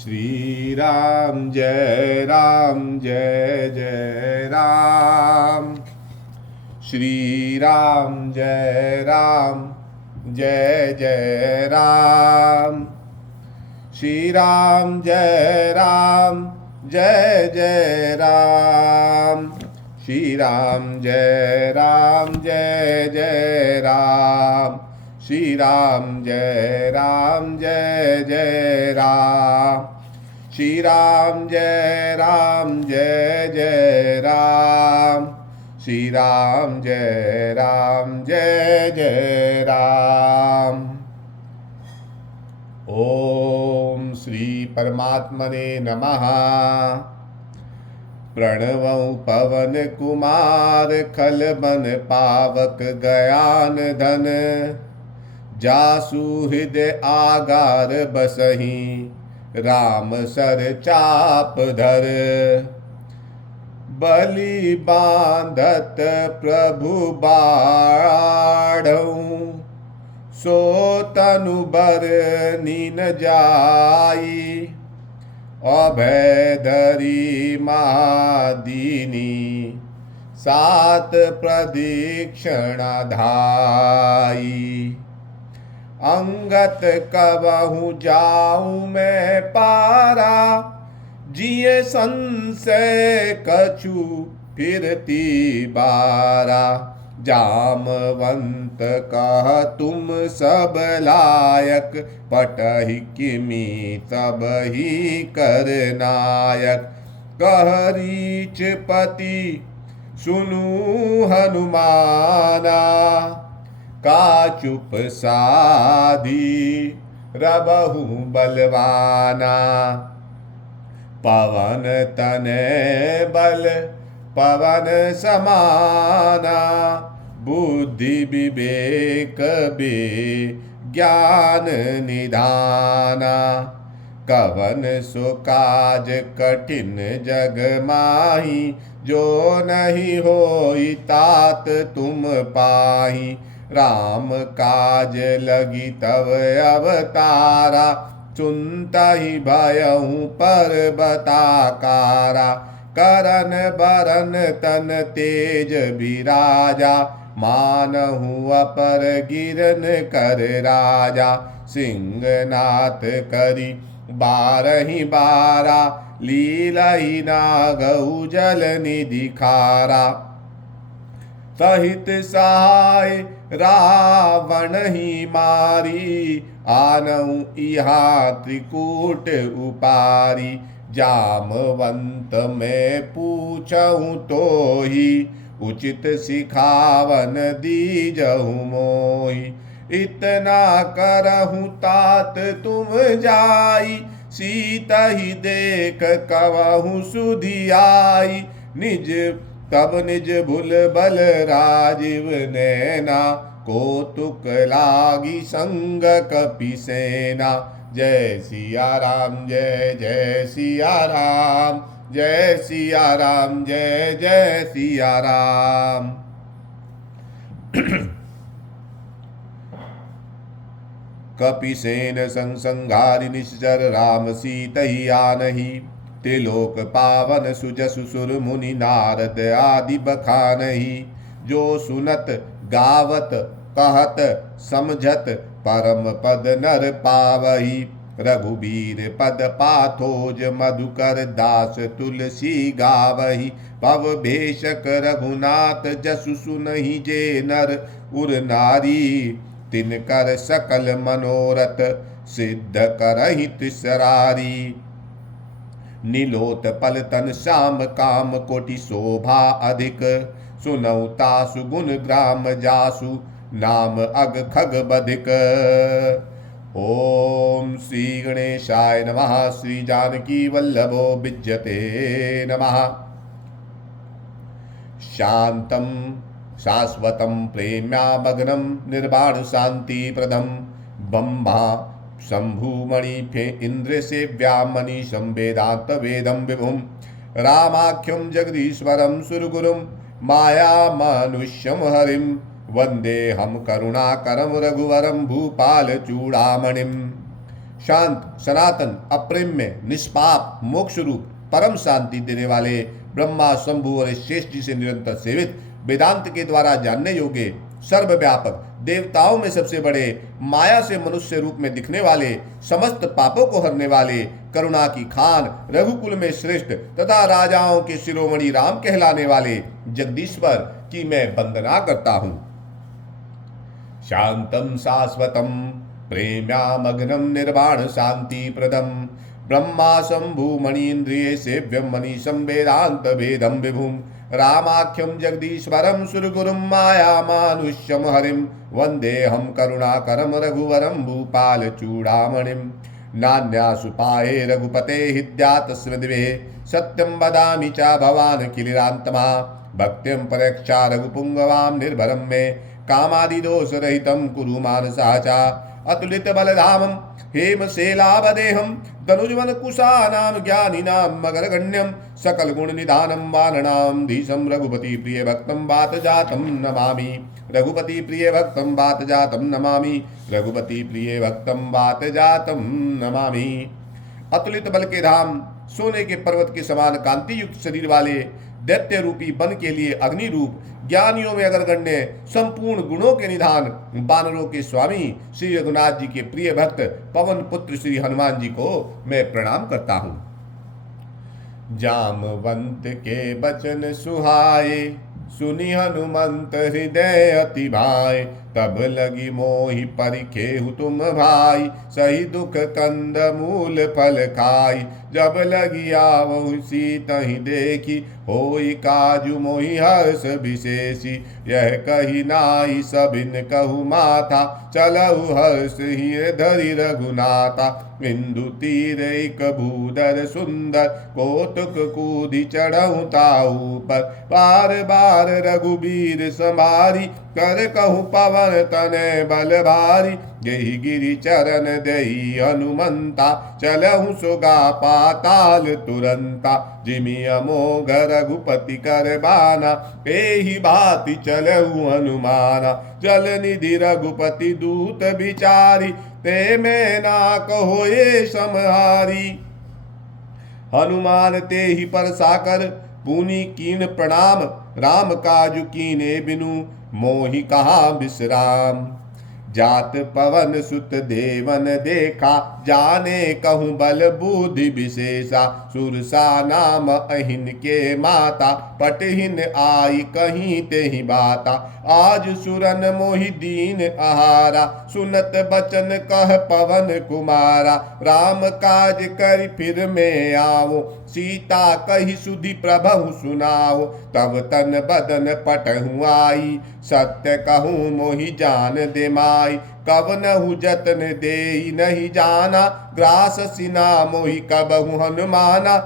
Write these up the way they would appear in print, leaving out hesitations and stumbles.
श्री राम जय जय राम। श्री राम जय जय राम। श्री राम जय जय राम। श्री राम जय जय राम। श्री राम जय जय राम। श्री राम जय जय राम। श्री राम जय जय राम। ओम श्री परमात्मने नमः। प्रणवं पवन कुमार खल मन पावक गयान धन। जासु हृदय आगार बसहि राम सर चाप धर। बलि बांधत प्रभु बाढ़ऊ सो तनु बर नीन जाई। अभय धरी महादीनी सात प्रदीक्षणा धाई। अंगत कबहु जाऊं मैं पारा जिये संशय कछु फिरती बारा। जामवंत कह तुम सब लायक पटहि किमी तब ही कर नायक। कह रीच पति सुनु हनुमाना का चुप साधी रबहु बलवाना। पवन तने बल पवन समाना बुद्धि विवेक बे ज्ञान निधाना। कवन सो काज कठिन जग माही जो नहीं होई तात तुम पाही। राम काज लगी तब अवतारा सुनता ही भयहूँ पर्वताकारा। करन बरन तन तेज विराजा मानहु अपर गिरन कर राजा। सिंहनाथ करी बारहि बारा लीलहि नागऊ जल निधि खारा। सहित सहाय रावण ही मारी आनऊ इहा त्रिकूट उपारी। जामवंत में पूछऊँ तो ही उचित सिखावन दीजहु मोहि। इतना करहु तात तुम जाई सीता ही देख कवहु सुधियाई। निज तब निज भूल बल राजीव नैना कौतुक लागी संग कपि सेना। जय सिया राम जय सिया राम। जय सिया राम जय सिया राम। कपिसेन संसंहारि निश्चर राम सीतहि आनहि। त्रिलोक पावन सुजसु सुर मुनि नारद आदि बखानहि। जो सुनत गावत कहत समझत परम पद नर पावहि। रघुबीर पद पाथोज मधुकर दास तुलसी गावहि। भव भेषक रघुनाथ जसु सुनहि जे नर उर नारी। तिनकर सकल मनोरथ सिद्ध करहि तिसरारी। नीलोत पलतन श्याम काम कोटि शोभा अधिक। सुनौ तासु गुण ग्राम जासु नाम अग खग बधिक। ओम श्री गणेशाय नमः। श्री जानकी वल्लभो विज्जते नमः। शांतं शाश्वतं प्रेम्यामग्नं निर्वाण शांति प्रदं। ब्रह्मा शंभुमणि इंद्र सेव्यामनीशं वेदांत वेदं विभुं। रामाख्यं जगदीश्वरं सुरगुरुं माया मानुष्यं हरिं। वंदेहम करुणाकरं रघुवरं भूपाल चूड़ामणिं। शांत, सनातन, अप्रेम्य, निष्पाप, मोक्ष रूप, परम शांति देने वाले ब्रह्मा, शंभु और शेष जी से निरंतर सेवित, वेदांत के द्वारा जानने योग्य, सर्वव्यापक, देवताओं में सबसे बड़े, माया से मनुष्य रूप में दिखने वाले, समस्त पापों को हरने वाले, करुणा की खान, रघुकुल में श्रेष्ठ तथा राजाओं के शिरोमणि राम कहलाने वाले जगदीश्वर की मैं वंदना करता हूँ। शांतं शाश्वतं प्रेम्यामग्नं निर्वाण शांति प्रदम ब्रह्मा शंभु मणीन्द्रिय सेव्यं मनीषं वेदांत वेदं विभुं रामाख्यं जगदीश्वरं सुरगुरुं माया मानुष्यं हरिं वन्देऽहं करुणाकरं रघुवरं भूपालचूडामणिं नान्यासुपाये रघुपते हिद्यात् स्मृतिभिः सत्यं वदामि च भवान् किलिरान्तमा भक्तिं परीक्षा रघुपुङ्गवां निर्भरं मे कामादिदोषरहितं कुरु मानसः च अतुलित बलधामं हेमशेलावदेहं धनुजवन कुशानां ज्ञानिनां मगरगण्यं सकल गुण निधानं वानणां धीशं रघुपति प्रिय भक्तं वातजातं नमामि रघुपति प्रिय भक्तं वातजातं नमामि रघुपति प्रिय भक्तं वातजातं नमामि। अतुलित बल के धाम, सोने के पर्वत के समान कांति युक्त शरीर वाले, दैत्य रूपी वन के लिए अग्नि रूप, ज्ञानियों में अग्रगण्य, संपूर्ण गुणों के निधान, बानरों के स्वामी श्री रघुनाथ जी के प्रिय भक्त पवन पुत्र श्री हनुमान जी को मैं प्रणाम करता हूँ। जामवंत के बचन सुहाए सुनि हनुमंत हृदय अति भाए तब लगी मोहि परिखेहु तुम भाई सही दुख कंद मूल फल खाई जब लगी आवहु सीतहि देखी होई काजु मोहि हर्ष विशेषी यह कही नाई सबिन कहु माथा चलहु हर्ष हिय धरि रघुनाथा बिंदु तीर एक भूधर सुंदर कौतुक कूदि चढ़ऊ ताऊ पर बार बार रघुबीर समारी कर कहु पवन तने बल भारी यही गिरि चरण देहि हनुमंता चलहु सुगा पाताल तुरंता जिमि अमोघ रघुपति कर बाना एहि भांति चलहु हनुमाना जल निधि रघुपति दूत बिचारी ते में ना कहो ये समहारी हनुमान ते ही पर साकर पुनि कीन प्रणाम राम काजु कीने बिनु मोहि कहा विश्राम जात पवन सुत देवन देखा जाने कहूँ बल बुद्धि विशेषा सुरसा नाम अहिन के माता पटहिन आई कहीं ते ही बाता आज सुरन मोहि दीन आहारा सुनत बचन कह पवन कुमारा राम काज कर फिर में आओ सीता कही सुधि प्रभु सुनाओ तब तन बदन पटहु आई सत्य कहूँ मोहि जान दे माई कवनहु जतन देई नहीं जाना ग्रास सिना मोहि कबहु हनुमाना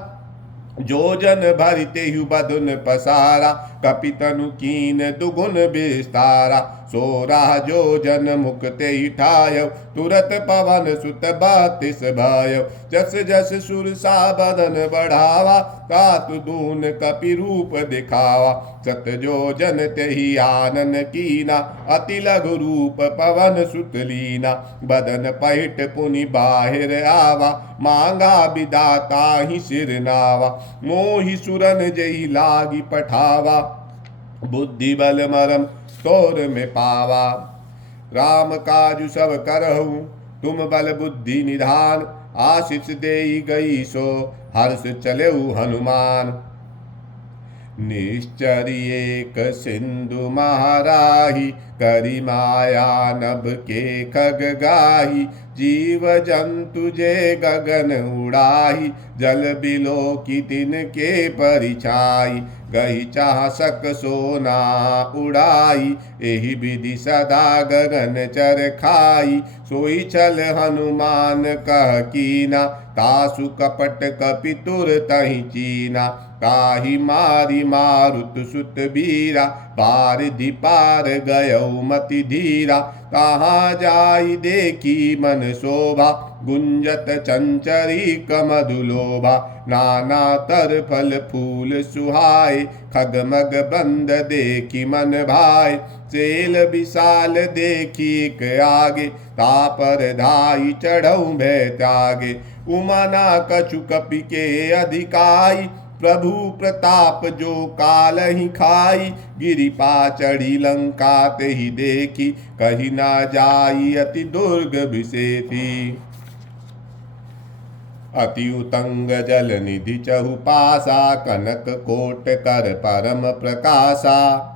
जो जन भरिते हु बदुन पसारा कपितनु कीन दुगुन विस्तारा सोरा जो जन मुक्ते ठाय तुरत पवन सुत बत्तीस भय जस जस सुरसा बदन बढ़ावा कातु दून कपि रूप दिखावा सत जो जन तेहि आनन कीना अति लघु रूप पवन सुत लीना बदन पैठ पुनि बाहिर आवा मांगा विदाता ही सिर नावा मोहि सुरन जई लागी पठावा बुद्धि बल मरम तोर में पावा राम काजु सब करहु तुम बल बुद्धि निधान आशीष देई गई सो हर्ष चलेऊ हनुमान निश्चर एक सिंधु महाराही करी माया नभ के खग गाही जीव जंतु जे गगन उड़ाही जल बिलो की तिन के परिछाई गही चाह सक सोना उड़ाई एहि विधि सदा गगन चर खाई सोई चल हनुमान कह कीना तासु कपट कपितुर तहि चीना काहि मारी मारुत सुत बीरा पार धिपार गयौ मति धीरा कहाँ जाई देखी मन शोभा, गुंजत चंचरी कमधुलोभा। नाना तर फल फूल सुहाए, खगमग बंद देखी मन भाए। सेल विशाल देखी के आगे, तापर धाई चढ़ऊ भय त्यागे। उमना कछु कपि के अधिकाई, प्रभु प्रताप जो काल ही खाई। गिरिपा चढ़ी लंका ते ही देखी, कही ना जाई अति दुर्ग विसेती। अति उतंग जल निधि चहुपासा, कनक कोट कर परम प्रकाशा।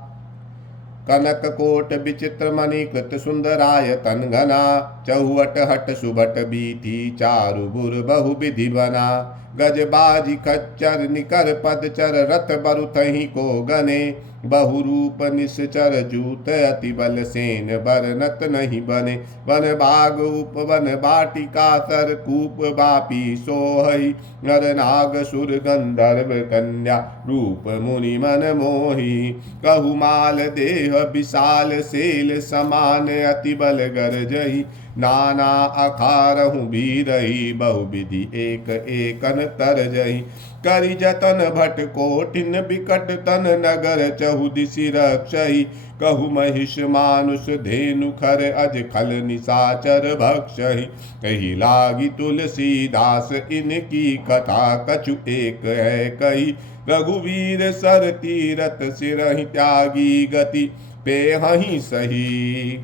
कनक कोट विचित्र मणि कृत सुंदराय तन घना, चौवट हट सुबट बीती चारु बुर बहु विधि बना। गज बाजी खच्चर निकर पदचर, रथ बरुतहि को गने। बहुरूप निश्चर जूत, अति बल सेन बरनत नहीं बने। वन बाग उपवन बाटिका, तर कूप बापी सोहई। नर नाग सुर गंधर्व कन्या, रूप मुनि मन मोही। कहु माल देह विशाल, सेल समान अति बल गरजई। नाना अखारहु भी रही, बहुविधि एक एकन तरजई। करि जतन भट कोटिन बिकट तन, नगर चहुदिशि रक्षई। कहु महिष मानुष धेनु खर, अज खल निशाचर भक्षहि। कही लागी तुलसीदास, इनकी कथा कछु एक है कही। रघुवीर सर तीरथ सिरहि, त्यागी गति पेहहि सही।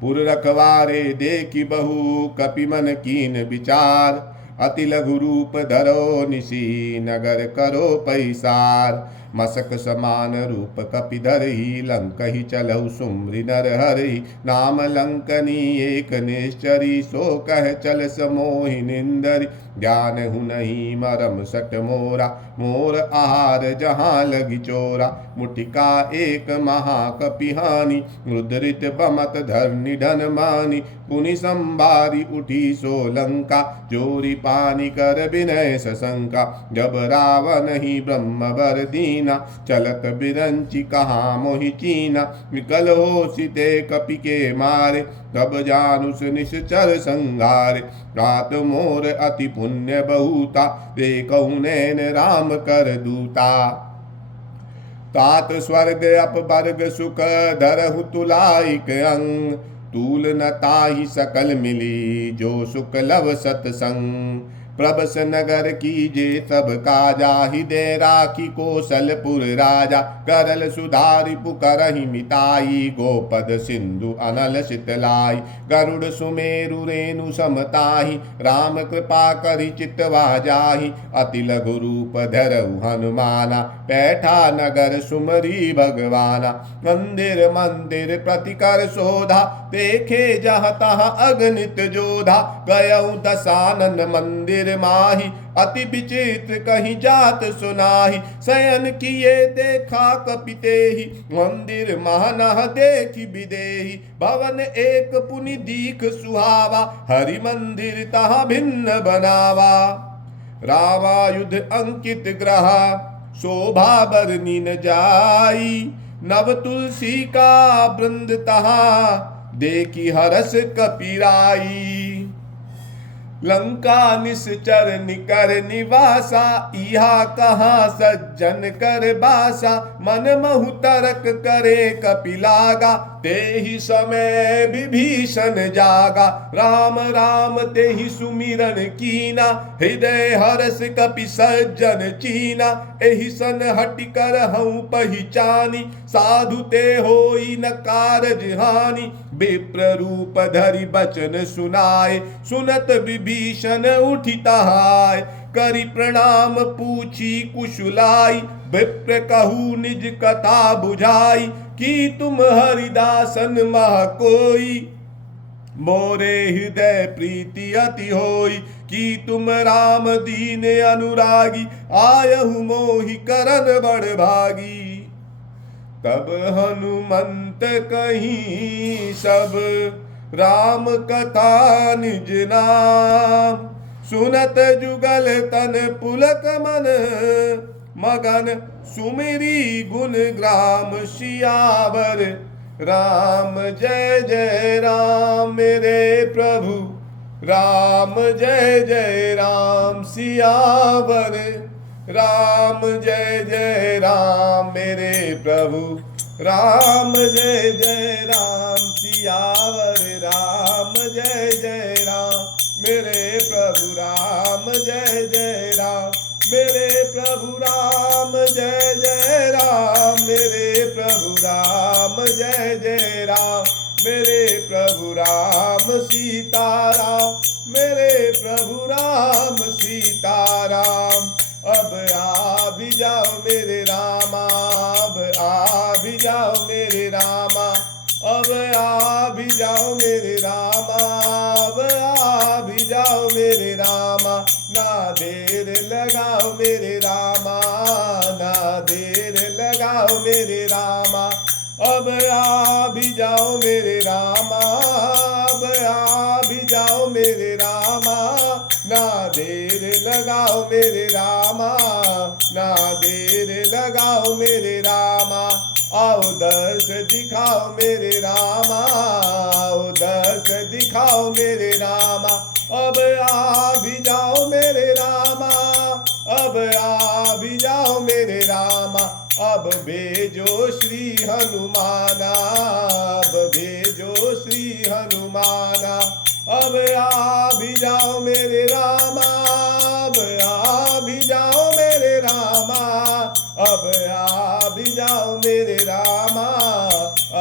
पुर रखवारे देखी बहु, कपि मन कीन विचार। अति लघु रूप धरो निशी, नगर करो पैसार। मसक समान रूप कपि धरहि, लंक ही चलहु सुमरि नर हरि। नाम लंकनी एक निश्चरी, सो कह चल समोहि निंदरि। ज्ञान हु नहीं मरम सट मोरा, मोर आहार जहाँ लगी चोरा। मुटिका एक महाकपिहानि, मुद्रित बमत धर निधन मानि। पुनि संभारी उठी सो लंका, जोरी पानी कर विनय सशंका। जब रावण ही ब्रह्म वर दीना, चलत बिरंची कहाँ मोहि चीना। विकल हो सीते कपि के मारे, तब जानुस निश्चर संहारे। रात मोर अति पुण्य बहुता, देखहु नैन राम कर दूता। तात स्वर्ग अपवर्ग सुख, धरहु तुलाइक अंग। तूल न ताहि सकल मिली, जो सुख लव सतसंग। प्रभस नगर कीजे सब काजा, हृदय राखी कौशलपुर राजा। करल सुधारि पुकरहि मिताई, गोपद सिंधु अनल शीतलाई। गरुड़ सुमेरु रेणु समताहि, राम कृपा करि चितवा जाहि। अति लघु रूप धरहु हनुमाना, पैठा नगर सुमरी भगवाना। मंदिर मंदिर प्रति कर शोधा, देखे जहाँ तहाँ अगणित जोधा। गयउ दशानन मंदिर माही, अति विचित्र कहीं जात सुनाही। शयन किए देखा कपितेहि, मंदिर महनह देखी विदेही। भवन एक पुनि दीख सुहावा, हरि मंदिर तहाँ भिन्न बनावा। रावायुध अंकित ग्रह, शोभा बरनी न जाई। नव तुलसी का वृंद तहाँ, देखी हरस कपिराई। लंका निश्चर निकर निवासा, इहा कहाँ सज्जन कर बासा। मन महु तरक करे कपिलागा, तेहि समय विभीषण जागा। राम राम तेहि सुमिरन कीना, हृदय हरस कपि सज्जन चीना। एहि सन हटि कर हऊँ पहिचानी, साधु ते होई न कारज हानि। विप्र रूप धरि बचन सुनाए, सुनत विभीषण उठि तहाय। करि प्रणाम पूछी कुशलाई, विप्र कहू निज कथा बुझाई। कि तुम हरिदासन मह कोई, मोरे हृदय प्रीति अति होई। कि तुम राम दीन अनुरागी, आयहु मोहि करन बड़ भागी। तब हनुमंत कहीं सब, राम कथा निज नाम। सुनत जुगल तन पुलक मन, मगन सुमिरी गुण ग्राम सियावर। राम जय जय राम मेरे प्रभु राम जय जय राम सियावर राम जय जय राम मेरे प्रभु राम जय जय राम सियावर राम जय जय राम मेरे प्रभु राम जय जय राम मेरे प्रभु राम जय जय राम मेरे प्रभु राम जय जय राम मेरे प्रभु राम सीताराम मेरे प्रभु राम सीताराम अब आ भी जाओ मेरे रामा अब आ भी जाओ मेरे रामा अब आ भी जाओ मेरे रामा अब आ भी जाओ मेरे रामा ना देर लगाओ मेरे रामा ना देर लगाओ मेरे रामा अब आ भी जाओ मेरे रामा अब आ भी जाओ मेरे रामा ना देर लगाओ मेरे रामा ना देर लगाओ मेरे रामा आओ दर्श दिखाओ मेरे रामा आओ दर्श दिखाओ मेरे रामा अब आ भी जाओ मेरे रामा अब आ भी जाओ मेरे रामा अब भेजो श्री हनुमाना अब भेजो श्री हनुमाना अब आ भी जाओ मेरे रामा अब आ भी जाओ मेरे रामा अब आ भी जाओ मेरे रामा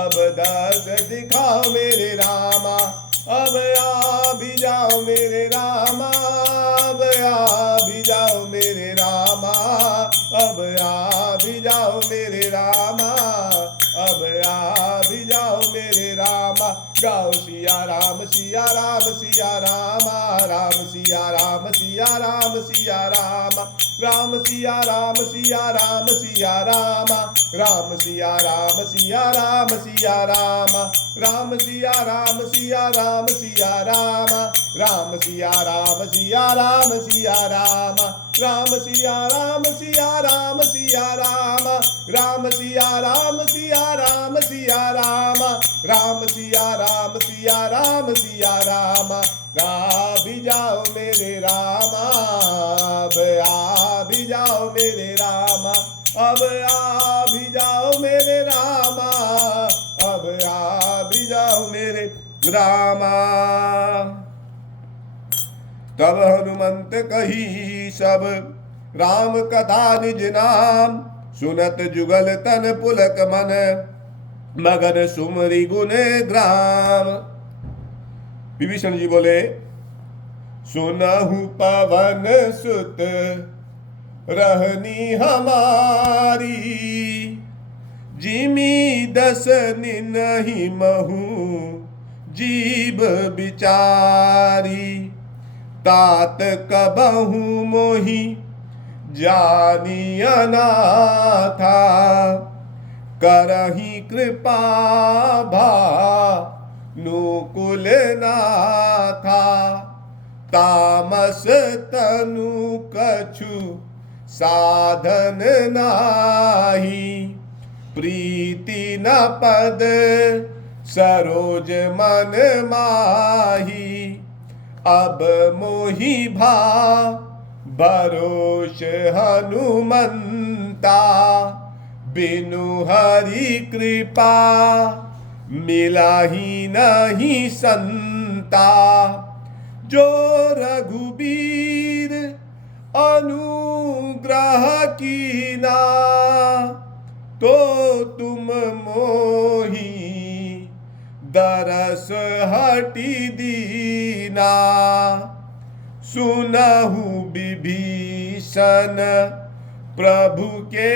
अब दर्श दिखाओ मेरे रामा अब आ भी जाओ मेरे रामा अब आ भी जाओ मेरे रामा अब आ भी जाओ मेरे रामा अब आ भी जाओ मेरे रामा गाओ सिया राम सिया राम सिया रामा राम सिया राम सिया राम सिया रामा राम सिया राम सिया राम सिया रामा राम सिया राम सिया राम सिया रामा राम सिया राम सिया राम सिया रामा राम सिया राम सिया राम सिया रामा राम सिया राम सिया राम सिया रामा राम सिया राम सिया राम सिया रामा राम सिया राम सिया राम सिया रामा गा भी जाओ मेरे रामा अब आ भी जाओ मेरे रामा अब आ भी जाओ मेरे रामा अब आ भी जाओ मेरे रामा। तब हनुमंत कही सब राम कथा निज नाम सुनत जुगल तन पुलक मन मगन सुमरी गुण ग्राम। विभीषण जी बोले सुनहु पवन सुत रहनी हमारी जिमी दस निनहि महु जीव बिचारी तात कबहु मोहि जानिया नाथा करहि कृपा भानुकुल नाथा तामस तनु कछु साधन नाही प्रीति न पद सरोज मन माही अब मोहि भा भरोष हनुमंता बिनु हरि कृपा मिलाही नहीं संता जो रघुबीर अनुग्रह कीना तो तुम मोही दरस हटि दीना सुनहु विभीषण प्रभु के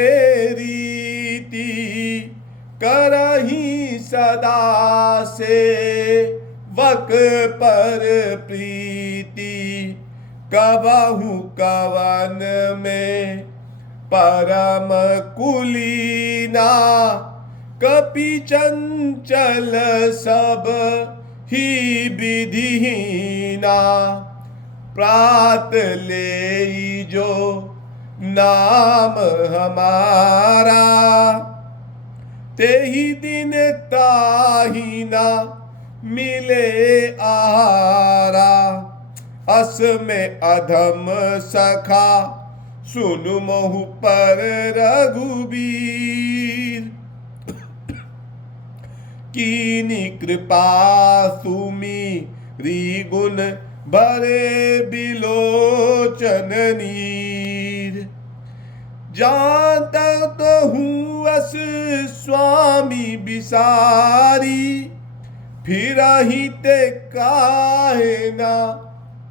रीति करहि सदा से वक पर प्रीति कबहु कवन में परम कुलीना कपि चंचल सब ही विधिहीना प्रात ले जो नाम हमारा तेहि दिन ताहि ना मिले आहारा। अस में अधम सखा सुनु महु पर रघुबीर। कीनी कृपा सुमिरी गुण भरे बिलोचन नीर। जानत हूँ अस स्वामी बिसारी, फिरहि ते काहे ना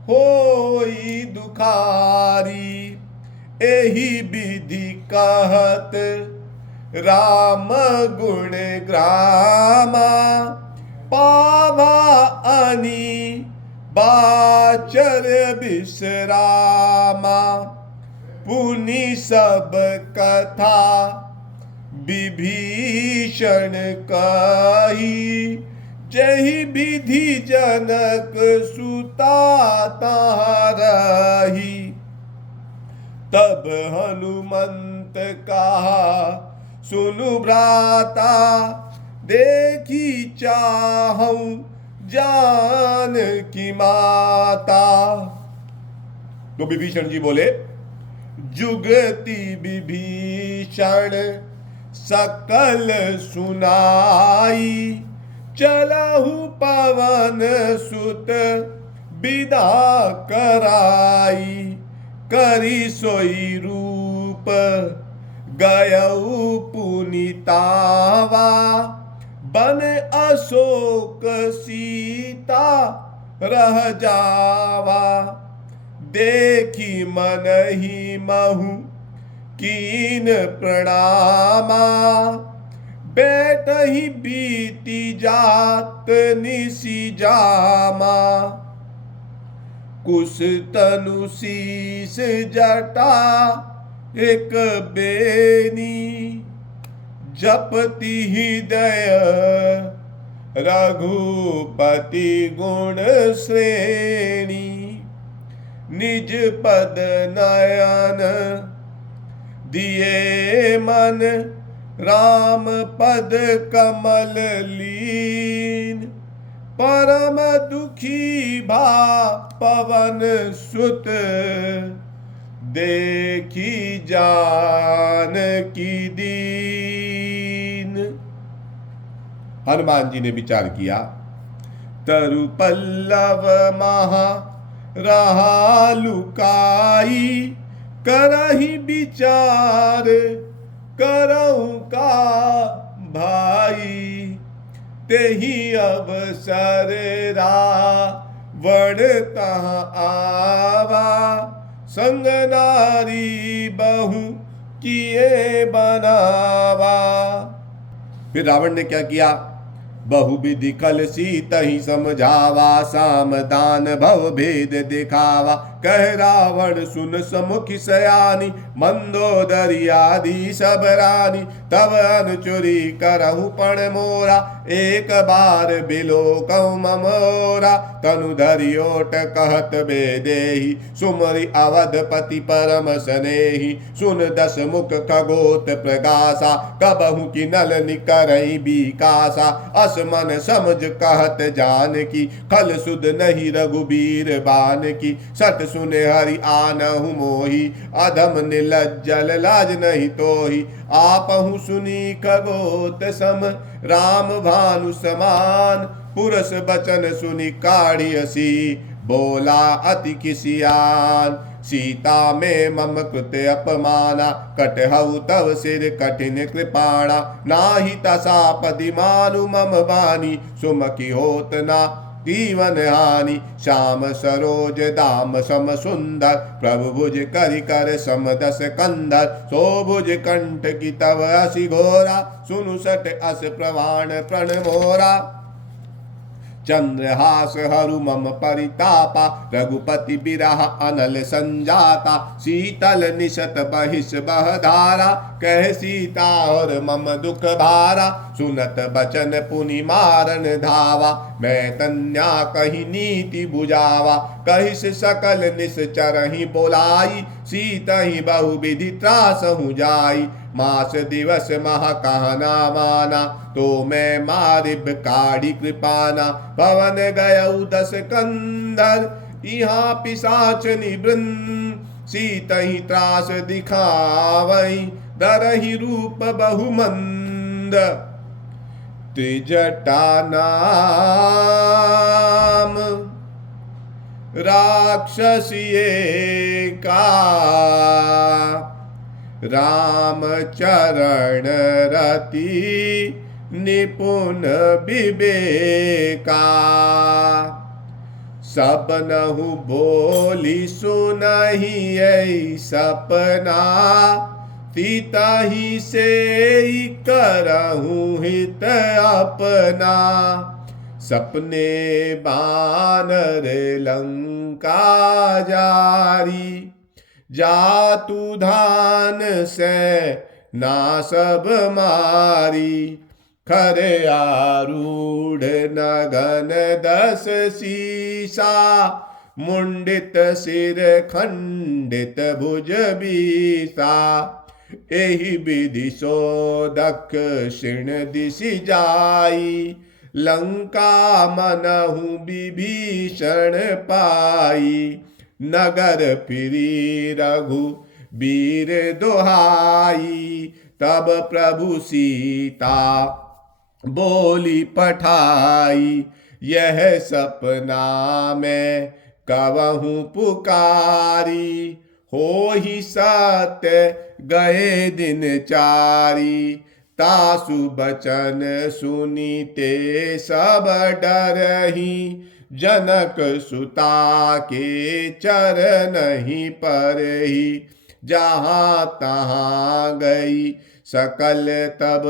होई दुखारी। एहि विधि कहत राम गुण ग्रामा, पावा अनि बाचर विश्रामा। पुनि सब कथा विभीषण कही, जहि विधि जनक सुता तारही। तब हनुमंत कहा सुनु भ्राता, देखी चाहूं जानकी माता। तो विभीषण जी बोले, जुगति विभीषण सकल सुनाई, चलहु पवन सुत विदा कराई। करी सोई रूप गयऊ पुनीतावा, बन अशोक सीता रह जावा। देखी मन ही महु कीन प्रणामा, बैठहि बीती जात निसी जामा। कुश तनु शीस जटा एक बेनी, जपति हृदय रघुपति गुण श्रेणी। निज पद नयन दिए मन, राम पद कमल लीन। परम दुखी भा पवन सुत, देखी जानकी दीन। हनुमान जी ने विचार किया, तरु पल्लव महा रहा लुकाई। करहि विचार करऊं का भाई, तेहि अवसर रावण तहाँ आवा। संग नारी बहु किए बनावा। फिर रावण ने क्या किया, बहुविधि कल सीतहि समझावा। साम दान भव भेद दिखावा, कह रावण सुन समुखि सयानी। मंदोदरी आदि सब रानी, तब अनुचुरी करहु पण मोरा। एक बार बिलोकहु ममोरा, तनु धरि ओट कहत बेदेहि। सुमरि अवधपति परम सनेहि, सुन दस मुख खगोत प्रगासा। कबहु कि नल निकरहि बिकासा, अस मन समझ कहत जानकी। खल सुध नहीं रघुबीर बान की, सट सुने हरि आनहु मोहि। अधम निलज्जल लाज नहीं तोहि, आपहु सुनी खगोत सम। राम भानु समान पुरस बचन सुनि काढ़ी हसी। बोला अति किसियान, सीता में मम कृत अपमाना। कटहु तव सिर कठिन कृपाणा, नाहि तसा पदि मानु मम बानी। सुमखि होत ना जीवन हानि, श्याम सरोज दाम सम सुंदर। प्रभु भुज करि कर सम दस कंधर, सो भुज कंठ की तव असि घोरा। सुनु सट अस प्रवाण प्रण मोरा। चंद्रहास हरु मम परितापा, रघुपति बिरह अनल संजाता। शीतल निशत बहिष बहधारा, कह सीता और मम दुख भारा। सुनत बचन पुनि मारन धावा, मैं तन्या कही नीति बुझावा। कहिस सकल निश्चरहि बोलाई, सीतहि बहुविधि त्रासहु जाई। मास दिवस महा कहना माना, तो मैं मारिब काढ़ी कृपाना। पवन गयऊ 10 कंधर, यहाँ पिशाच निवृन्न, सीत ही त्रास दिखावई, दरहि रूप बहुमंद। त्रिजटा नाम राक्षसिए का, राम चरण रति निपुण विवेका। सबनहु बोली सुनहि ऐ सपना, तीतहि से करहूँ हित अपना। सपने बानर लंका जारी, जातु धान से ना सब मारी। खरे आरूढ़ नगन 10 सीसा, मुंडित सिर खंडित भुज बीसा। एहि विधि सो दक्षिण दिशि जाई, लंका मनहु विभीषण पाई। नगर फिरी रघु वीर दोहाई, तब प्रभु सीता बोली पठाई। यह सपना में कवहूँ पुकारी, हो ही सत्य गए दिन चारी। तासु बचन सुनीते सब डरहि, जनक सुता के चरनहि परहि। जहाँ तहाँ गई सकल तब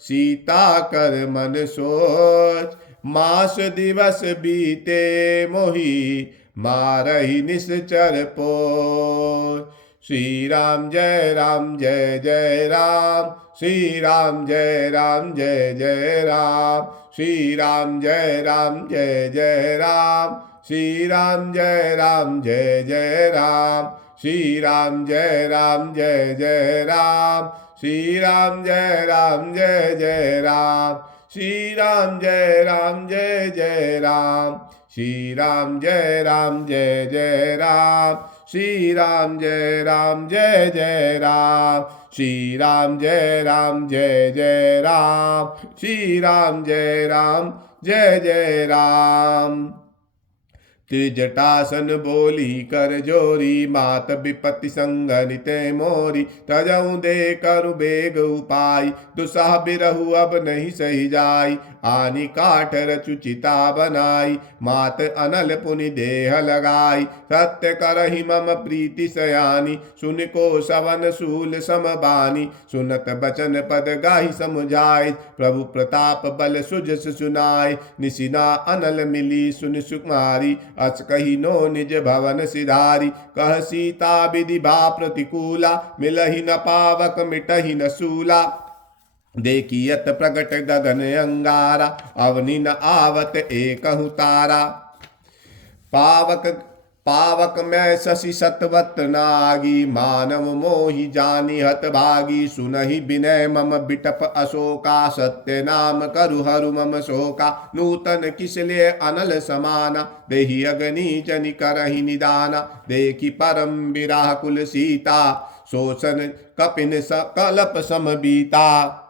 सीता कर मन सोच, मास दिवस बीते मोहि मारहि निश्चर पोच। श्री राम जय राम जय जय राम, श्री राम जय राम जय जय राम, श्री राम जय राम जय जय राम, श्री राम जय राम जय जय राम, श्री राम जय राम जय जय राम, श्री राम जय राम जय जय राम, श्री राम जय राम जय जय राम, श्री राम जय राम जय जय राम, श्री राम जय राम जय जय राम, श्री राम जय राम जय जय राम, श्री राम जय राम जय जय राम। त्रिजटासन बोली कर जोरी, मात विपत्ति संगनिते मोरी। तजऊ दे करु बेग उपाय, दुसह बिरहु अब नहीं सही जाई। आनी काठ रचुचिता बनाई, मात अनल पुनि देह लगाई। सत्य करहि मम प्रीति सयानी, सुन को सवन सूल समबानी। सुनत बचन पद गाहि समुझाय, प्रभु प्रताप बल सुजस सुनाय। निशिना अनल मिली सुन सुकुमारी, अस कही नो निज भवन सिधारी। कह सीता विधि भा प्रतिकूला, मिलहि न पावक मिटहि न सूला। देखियत प्रगट गगन अंगारा, अवनि न आवत एकहु तारा। पावक में शशि सतवत नागी, मानव मोहि जानि हत भागी। सुनहि विनय मम बिटप अशोका, सत्य नाम करु हरु मम शोका। नूतन किसले अनल समाना, देहि अग्नि जनि करहि निदाना। देखि परम विराह कुल सीता, शोषण कपिन कलप सम बीता।